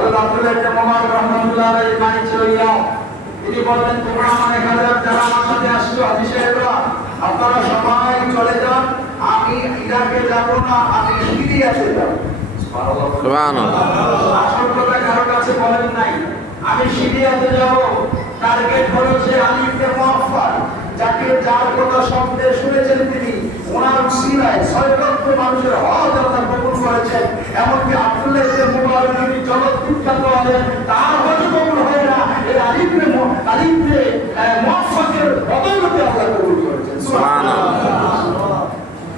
হযরত আব্দুল্লাহ ইবনে মুবারক রাহমাতুল্লাহ আলাইহি বাণী ছিল ইয়াম। তিনি বললেন, তোমরা আমার এখানে যারা আমার সাথে আসছো হাজী সাহেবরা, আপনারা সবাই চলে যান, আমি ইরাকে যাব না, আমি সিরিয়াতে যাব। সুবহানাল্লাহ। আসল কথা কারো কাছে বলেন নাই, আমি সিরিয়াতে যাব। টার্গেট হলো যে আলী ইবনে মুআফফার, যাকে যার কথা শব্দে শুনেছেন তিনি, ওনার উসিলায় 6 লক্ষ মানুষের হজ আল্লাহ কবুল করেছেন। এমনকি আব্দুল্লাহ ইবনে মুবারক যিনি জগৎ বিখ্যাত হলেন, তার হজ কবুল হয় না, এই আলী ইবনে মুআফফাকের বদৌলতে আল্লাহ কবুল করেছেন। সুবহানাল্লাহ।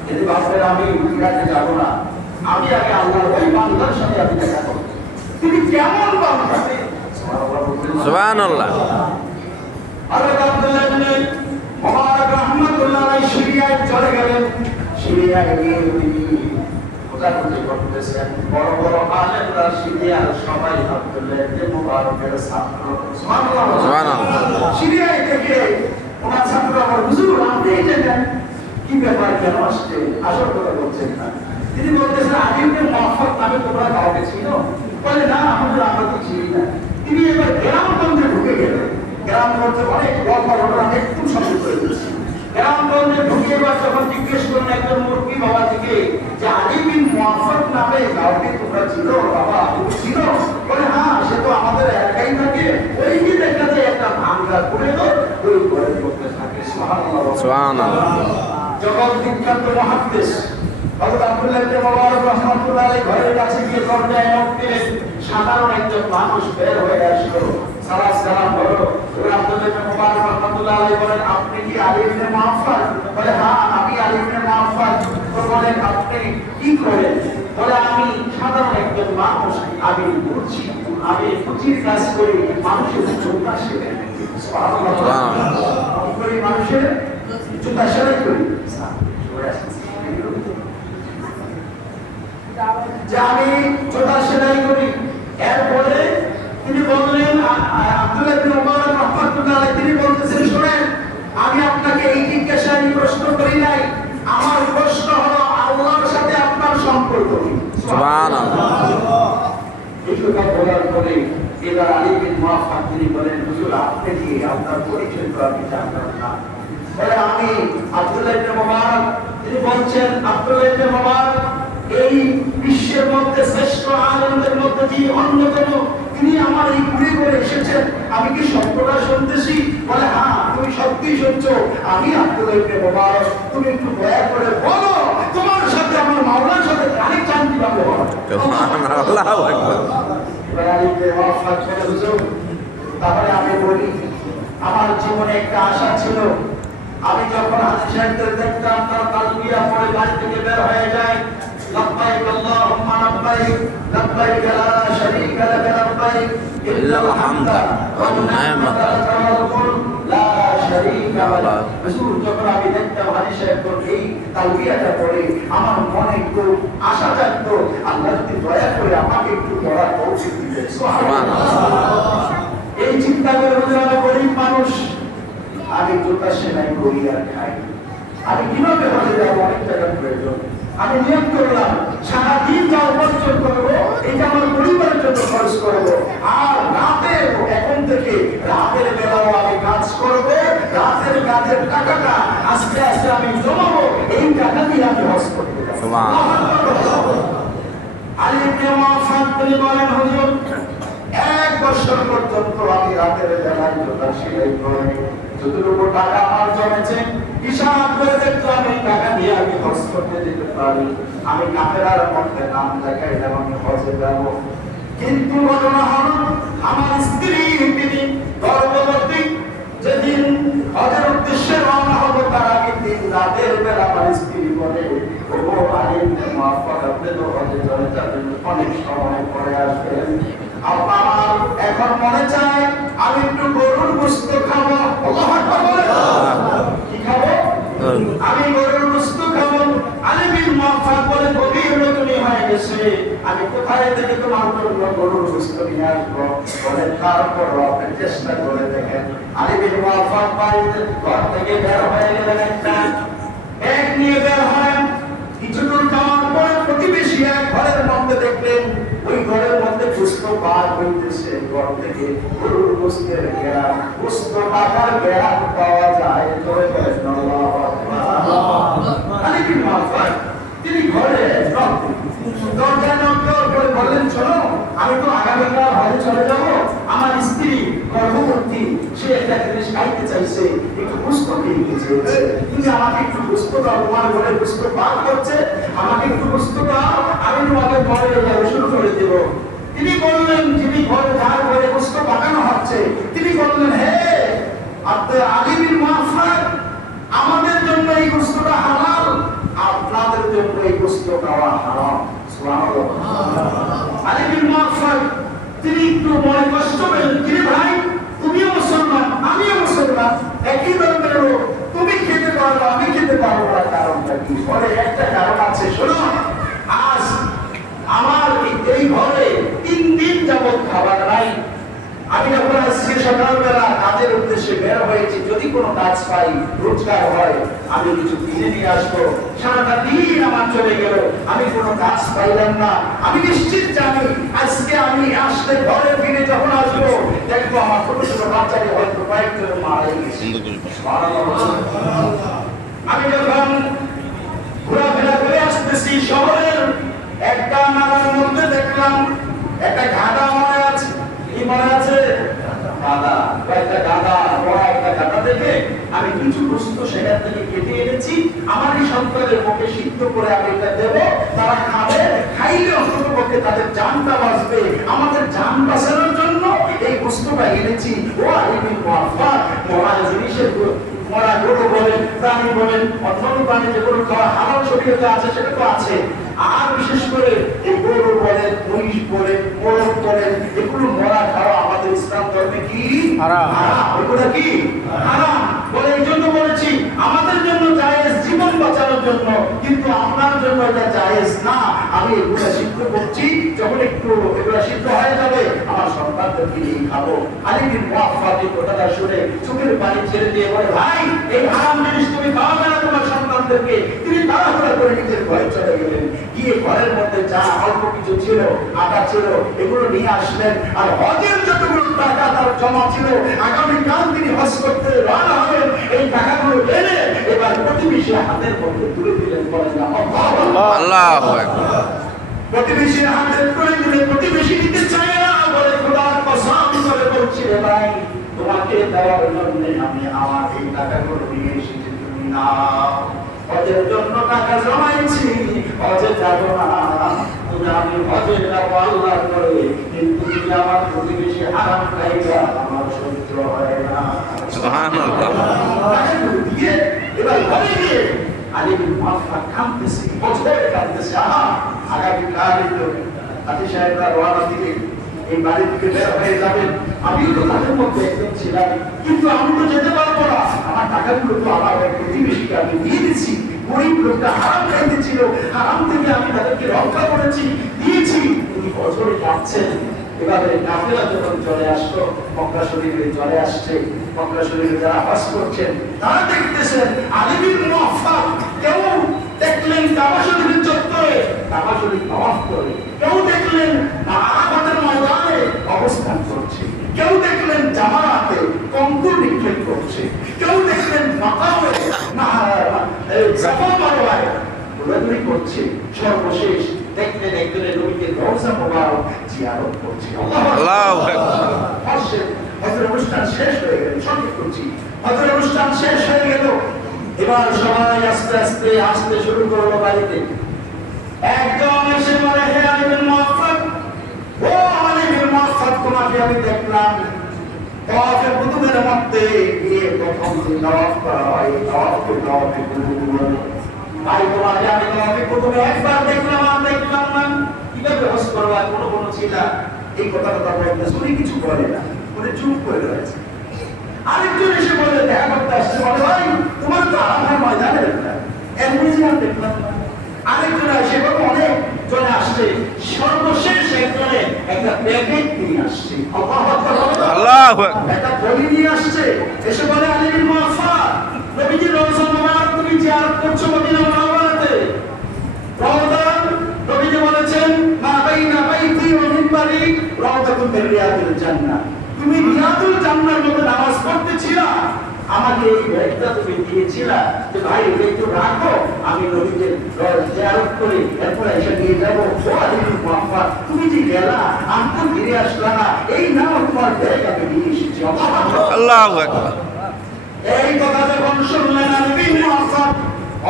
যদি ভাববেন আমি ইরাকে যাব না, আমি আগে আল্লাহর ওই বান্দার সাথে আমি দেখা করব। তিনি কেমন বান্দা? সুবহানাল্লাহ। হযরত আব্দুল্লাহ ইবনে মুবারক রাহমাতুল্লাহ আলাইহি সিরিয়ায় চলে গেলেন। সিরিয়ায় গিয়ে তিনি খোঁজাখুঁজি করতেছেন। বড় বড় আলেমরা সিরিয়ার সবাই আব্দুল্লাহ ইবনে মুবারকের ছাত্র। সুবহানাল্লাহ। সুবহানাল্লাহ। সিরিয়ায় থেকে ওনার ছাত্র আমার হুজুর, আপনি এই জায়গায় কি ব্যাপার, কেন আসছেন? আসল কথা বলছেন না। তিনি বলতেছেন, আলী ইবনে মুআফফাক নামে তোমরা কাউকে চিনো? বলে, না হুজুর, আমরা তো চিনি না। তিনি এবার গ্রামগঞ্জে ঢুকে গেলেন। গ্রামগঞ্জে অনেক গল্প ঘটনা একটু সঙ্গে করে দিচ্ছি। গ্রামগঞ্জে ঢুকে এবার যখন জিজ্ঞেস করলেন একজন মুরব্বী বাবা থেকে যে আলী বিন মুআফফাক নামে কাউকে তোমরা চিনো? বাবা তুমি চিনো? বলে, হ্যাঁ, সে তো আমাদের এলাকায় থাকে, ওই যে দেখা যায় একটা ভাঙ্গা করে তো ওই ঘরে করতে থাকে। সুবহানাল্লাহ। সুবহানাল্লাহ। জগৎ বিখ্যাত মুহাদ্দিস হযরত আব্দুল্লাহ ইবনে মুবারক রাহমাতুল্লাহ আলাইহি ঘরের কাছে গিয়ে দরজায় নক দিলেন। সাধারণ একজন মানুষ বের হয়ে আসলো, সালাম হলো। আব্দুল্লাহ ইবনে মুবারক রাহমাতুল্লাহ আলাইহি বলেন, আপনি কি আলী ইবনে মুআফফাক? বলে, হ্যাঁ, আমি আলী ইবনে মুআফফাক। তো বলেন, আপনি কি করেন? বলে, আমি সাধারণ একজন মানুষ, আমি কুচির কাজ করি, মানুষের জুতা সেলাই করি। সুবহানাল্লাহ। কি করি? মানুষের জুতা সেলাই করি। যে আমি জুতা সেলাই করি। এরপরে তিনি বললেন, আব্দুল্লাহ ইবনে মুবারক রাহমাতুল্লাহ আলাইহি তিনি বলতেছেন, শুনেন, আমি আপনাকে এই জিজ্ঞাসা নিয়ে প্রশ্ন করি নাই, আমার প্রশ্ন হলো আল্লাহর সাথে আপনার সম্পর্ক কি? সুবহানাল্লাহ। এই কথা বলার পরে এবার আলী বিন মুআফফাক তিনি বলেন, হুজুর, আপনি কি, আপনার পরিচয় তো আমি জানতাম না। বলে, আমি আব্দুল্লাহ ইবনে মুবারক। তিনি বলছেন, আব্দুল্লাহ ইবনে মুবারক এই বিশ্বের মধ্যে শ্রেষ্ঠ আলেমদের মধ্যে যিনি অন্যতম, তিনি আমার এই ঘুরে ঘুরে এসেছেন, আমি কি সত্যটা শুনতেছি? বলে, হ্যাঁ, তুমি সত্যিই শুনছো। আমি আব্দুল্লাহ ইবনে মুবারক, তুমি একটু দয়া করে বলো, তোমার সাথে আমার মাওলার সাথে কানেকশন কিভাবে হয়? আল্লাহু আকবার। তাহলে আমি বলি, আমার জীবনে একটা আশা ছিল। আমি যখন হাজী সাহেবদের দেখতাম, তারা তালবিয়া পড়ে বাড়ি থেকে বের হয়ে যায়, লব্বাইক আল্লাহুম্মা লব্বাইক, লব্বাইক লা শারীকা লাক লব্বাইক ইল্লাল হামদা ওয়ান নি'মাতা ওয়াল মুলক লা শারীকা লাক। হুজুর, যখন আমি দেখতাম হাজী সাহেবদের এই তালবিয়াটা পড়ে, আমার মনে একটু আশা জাগতো, আল্লাহ যদি দয়া করে আমাকে একটু পড়ার তৌফিক দিবেন। সুবহানাল্লাহ। এই চিন্তা করে হুজুর, আমি গরিব মানুষ, আমি জুতা সেলাই করি আর খাই, আমি কিভাবে হজে যাবো? অনেক টাকার প্রয়োজন। আমি নিয়ম করলাম, সারাদিন যা উপার্জন করবো, এটা আমার পরিবারের জন্য খরচ করবো। আর রাতে, এখন থেকে রাতের বেলাও আমি কাজ করবো। রাতের কাজের টাকাটা আস্তে আস্তে আমি জমাবো, এই টাকা দিয়ে আমি হজ করতে যাবো। আলী ইবনে মুআফফাক তিনি বলেন, হুজুর, 1 বছর পর্যন্ত আমি রাতের বেলায় জুতা সেলাই করি। যতটুকু টাকা আমার জমেছে, হিসাব করে দেখলাম এই টাকা দিয়ে আমি হজ করতে যেতে পারি। আমি কাফেরার মধ্যে নাম লেখাইলাম, আমি হজে যাব। কিন্তু ঘটনা হলো, আমার স্ত্রী তিনি গর্ভবতী। যেদিন হজের উদ্দেশ্যে রওনা হবো, তার আগের দিন রাতের বেলা আমার স্ত্রী বলে, ও আলী ইবনে মুআফফাক, আপনি তো হজে চলে যাবেন, অনেক সময় পরে আসবেন। আমার এখন মনে চায় আমি একটু গরুর গোশত খাবো। আল্লাহু আকবার বলে, কি খাবো? আমি গরুর গোশত খাবো। আলী বিন মুআফফাক বলে, গভীর রাত্রি হয়ে গেছে, আমি কোথায় থেকে তোমার জন্য গরুর গোশত নিয়ে আসবো? বলে, তারপর আপনি চেষ্টা করে দেখেন। আলী বিন মুআফফাক বাড়িতে ঘর থেকে বের হয়ে গেলেন, একটা ব্যাগ নিয়ে বের হয়। কিছু দূর যাওয়ার পর প্রতিবেশী প্রতিবেশী এক ঘরের মধ্যে দেখলেন ওই ঘরের মধ্যে পুষ্প বার হইতেছে, ঘর থেকে গরুর গোস্তের ঘেরান, পুষ্প টাকার ঘেরান পাওয়া যায়। ধরে বলেন আল্লাহু আকবার। আলী বিন মারফাত তিনি ঘরে দরজায় নক করে বললেন, শোনো, আমি তো আগামীকাল হজে চলে যাব, আমার স্ত্রী গর্ভবতী, সে একটা জিনিস খাইতে চাইছে, একটু গোস্ত খেতে চেয়েছে, তুমি আমাকে একটু গোস্ত দাও, তোমার ঘরে গোস্ত পাক করছে, আমাকে একটু গোস্ত দাও, আমি তোমাকে ঘরে শুরু করে দেব। তিনি বললেন, যিনি ঘরে যার ঘরে গোস্ত পাকানো হচ্ছে, তিনি বললেন, হে আলী বিন মারফাত, আমাদের জন্য এই গোস্তটা হালাল, আপনাদের জন্য এই গোস্ত খাওয়া হারাম। সুবহানাল্লাহ। আলী বিন মারফাত তিনি একটু মনে কষ্ট পেলেন, কি ভাই, তুমিও মুসলমান, আমিও মুসলমান, একই ধর্মের লোক, তুমি খেতে পারো, আমি খেতে পারবো না, কারণটা কি? বলে, একটা কারণ আছে, শোনো, আজ আমার এই ঘরে 3 দিন যাবত খাবার নাই। আমি যখন আজকে সকালবেলা কাজের উদ্দেশ্যে বের হয়েছি, যদি কোনো কাজ পাই, রোজগার হয়, আমি কিছু কিনে নিয়ে আসবো। সারাটা দিন আমার চলে গেল, আমি কোনো কাজ পাইলাম না। আমি নিশ্চিত জানি আজকে আমি আসলে ঘরে ফিরে যখন আসবো, দেখবো আমার ছোট ছোট বাচ্চাকে হয়তো কয়েকজন মারা গেছে। আমি যখন ঘোরাফেরা করে আসতেছি শহরের একটা নালার মধ্যে, দেখলাম একটা গাধা মনে আছে। কি মনে আছে? গাধা। কয়েকটা গাধা, বড় একটা গাধা দেখে আমি কিছু বস্তু সেখান থেকে কেটে এনেছি, আমার এই সন্তানের মুখে সিদ্ধ করে আমি এটা দেবো, তারা খাবে, খাইলে অন্ততপক্ষে তাদের জানটা বাঁচবে। আমাদের জান বাঁচানোর জন্য এই বস্তুটা এনেছি। ও আলী বিন মারফাত, মরা জিনিসের, মরা গরু বলেন, প্রাণী বলেন, অন্যান্য প্রাণী যেগুলো খাওয়া হালাল শরীয়তে আছে, সেটা তো আছে। আর বিশেষ করে এই গরু বলেন, মহিষ বলেন, মোরগ বলেন, এগুলো মরা খাওয়া আমাদের ইসলাম ধর্মে কি হারাম। এগুলো কি হারাম। বলে এই জন্য বলেছি, আমাদের জন্য জায়েজ জীবন বাঁচানোর জন্য, কিন্তু আপনার জন্য এটা জায়েজ না। আমি এগুলো সিদ্ধ করছি, যখন একটু এগুলো সিদ্ধ হয়ে যাবে, আমার সন্তানদেরকে নিয়ে খাবো। আলী বিন মারফাত এই কথাটা শুনে চোখের পানি ছেড়ে দিয়ে বলে, ভাই, এই হারাম জিনিস তুমি খাওয়াবে না তোমার সন্তানদেরকে। তিনি তাড়াহুড়া করে নিজের ঘরে চলে গেলেন, গিয়ে ঘরের মধ্যে যা অল্প কিছু ছিল, আটা ছিল, এগুলো নিয়ে আসলেন। আর হজের যতগুলো টাকা তার জমা ছিল, আগামীকাল তিনি হজ করতে রওনা হবেন, এই টাকাগুলো এনে এবার প্রতিবেশী হাতের মধ্যে তুলে দিলেন। বলেন আল্লাহু আকবার। প্রতিবেশীর হাতে তুলে দিলে প্রতিবেশী নিতে চায় না, বলে খোদার কসম করে বলছি রে ভাই, তোমাকে দেওয়ার জন্য আমি আমার এই টাকাগুলো নিয়ে এসেছি, তুমি নাও। হজের জন্য টাকা জমাইছি, হজে যাবো না, তুমি আমি হজে যাবো আল্লাহ করে, কিন্তু তুমি আমার প্রতিবেশী হারাম খাইবা, আমার সহ্য হয় না। সুবহানাল্লাহ। দিয়ে এবার ঘরে গিয়ে আলী বিন মারফাত কাঁদতেছে, বছরে কাঁদতেছে। আগামীকাল হাজি সাহেবরা রওনা দিবে, এই বাড়ি থেকে বের হয়ে যাবেন, আমিও তো তাদের মধ্যে একজন ছিলাম, কিন্তু আমি তো যেতে পারবো না, আমার টাকাগুলো তো আমার প্রতিবেশীকে আমি দিয়ে দিচ্ছি। গরিব লোকটা হারাম খাইতেছিল, হারাম থেকে আমি তাদেরকে রক্ষা করেছি, দিয়েছি। তিনি বছরে যাচ্ছেন। এভাবে কাফেলা যখন চলে আসলো, মক্কা শরীফে চলে আসছে, মক্কা শরীফে যারা হজ করছেন তারা দেখতেছেন আলী বিন মারফাত, কেউ দেখলেন কাবা শরীফের চত্বরে কাবা শরীফ তাওয়াফ করে, কেউ দেখলেন আরাফাতের ময়দানে অবস্থান করছে, কেউ দেখলেন জামারাতে কঙ্কুর নিক্ষেপ করছে, কেউ দেখলেন মাকামে সাফা মারওয়ায় ঘোরাঘুরি করছে। সর্বশেষ দেখতে দেখতে নবীকে রওজা মোবারক জিয়ারত করছে। আল্লাহু আকবার। হজের অনুষ্ঠান শেষ হয়ে গেল, সংক্ষেপ করছি, হজের অনুষ্ঠান শেষ হয়ে গেল। এবার সবাই আস্তে আস্তে আসতে শুরু করলো বাড়িতে। একদম এসে বলে, হে আলী বিন মারফাত, ও আলী বিন মারফাত, তোমাকে আমি দেখলাম তাওয়াফে কুতুবের মধ্যে গিয়ে প্রথম দিন তাওয়াফ করা হয়, তাওয়াফে কুতুব বলে। ভাই, তোমাকে আমি তাওয়াফে কুতুবে একবার দেখলাম, আর দেখলাম না, কিভাবে হজ করবা? কোনো ছিল এই কথাটা বলতে শুনি, কিছু বলে না, বলে চুপ করে রয়েছে। আরেকজন এসে বলে, দেখা করতে আসছে, বলে ভাই, তোমার তো আরাফার ময়দানে দেখলাম, এমনি দেখলাম না। আরেকজন এসে বলে, অনেক জনে আসছে, সর্বশেষ একজনে একটা প্যাকেট নিয়ে আসছে, আল্লাহু আকবার। একটা বলি নিয়ে আসছে, এসে বলে, আলী বিন মারফাত, নবীজি রওজা মোবারক তুমি জিয়ারত করছো মদিনা মুনাওয়ারাতে, রওজা নবীজি তুমি রিয়াদুল জান্নাহ, তুমি রিয়াদুল জান্নাহর মতো নামাজ পড়তেছিলা, আমাকে এই ব্যাগটা তুমি দিয়েছিলা যে ভাই এটা একটু রাখো, আমি নবীকে জিয়ারত করি, এরপর এসে নিয়ে যাবো। ও আলিমুল মুআফফার, তুমি যে গেলা আমি তো ফিরে আসলা না, এই নাও তোমার ব্যাগ আমি নিয়ে এসেছি। আল্লাহু আকবার। এই কথা যখন শুনলেন আলিমুল মুআফফার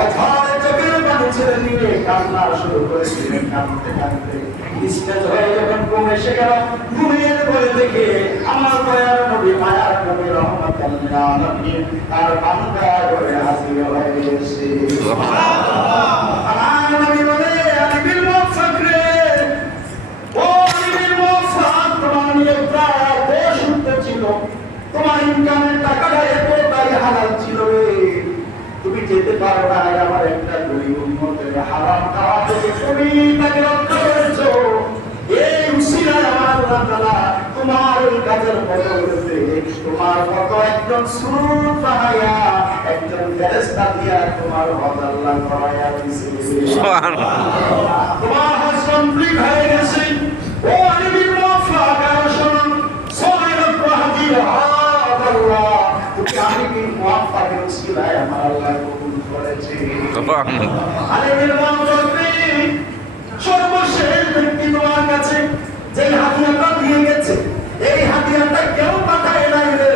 অঝরে চোখের পানি ছেড়ে নিয়ে কান্না শুরু করেছিলেন। কাঁদতে কাঁদতে নিস্তেজ হয়ে যখন ঘুম এসে গেল, ঘুমিয়ে পড়ে দেখে আমার দয়ার নবী মায়ার নবী রহমাতুল লিল আলামিন তার বান্দার ঘরে হাজির হয়ে গেছে। আমার নবী বলে, আলিমুল মুআফফার রে, ও আলিমুল মুআফফার, তোমার নিয়তটা বেশুদ্ধ ছিল, তোমার ইনকামের টাকাটা এতটাই হালাল ছিল রে, তুমি যেতে পারো না আমার একটা গরিব উম্মতের হারাম খাওয়া থেকে তুমি তাকে রক্ষা করেছো। এই উসিলায় আমার আল্লাহ তাআলা তোমার ওই কাজের বদৌলতে তোমার মতো একজন সুর বানায়া, একজন ফেরেশতা দিয়া তোমার হজ আল্লাহ করায়া দিয়েছে। সুবহানাল্লাহ। তোমার হজ কমপ্লিট হয়ে গেছে। ও আলিমুল মুআফফার, কারো শুনুন, সহিহ হাদিস আল্লাহ তুমি আলিমুল মুআফফারের উসিলায় আমার আল্লাহ কবুল করেছে। সুবহানাল্লাহ। আলিমুল মুআফফার সর্বশেষ ব্যক্তি তোমার কাছে যে হাদিয়াটা দিয়ে গেছে, এই হাদিয়াটা কেউ পাঠায় নাই রে,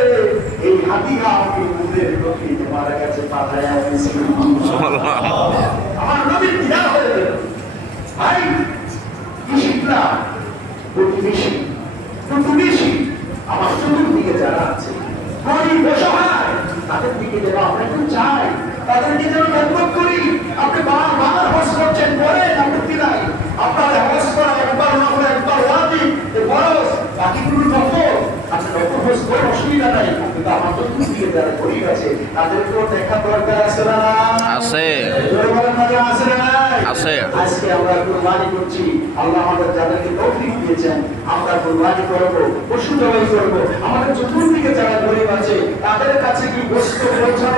এই হাদিয়া আমি নূরের নবী তোমার কাছে পাঠায়া দিয়েছি। সুবহানাল্লাহ। আমার নবী দিয়া হয়ে গেল। ভাই কি শিখলাম? প্রতিবেশী, প্রতিবেশী আমার চতুর্দিকে যারা আছে গরিব অসহায়, তাদের দিকে যেন আমরা একটু চাই, তাদেরকে যেন খেদমত করি। আপনি বারবার হজ করছেন, বলেন আপত্তি নাই, আপনার হজ করা একবার নফল একবার ওয়াজিব, এ ফরজ, বাকিগুলো নফল। আচ্ছা নফল হজ করে অসুবিধা নাই, কিন্তু আমার চতুর্দিকে যারা গরিব আছে তাদেরকেও দেখা দরকার আছে না? আছে। জোরে বলেন না যে আছে না নাই? আছে। আজকে আমরা কুরবানি করছি, আল্লাহ আমাদের যাদেরকে তৌফিক দিয়েছেন আমরা কুরবানি করব, পশু জবাই করব। আমাদের চতুর্দিকে যারা গরিব আছে তাদের কাছে কি গোশত পৌঁছানো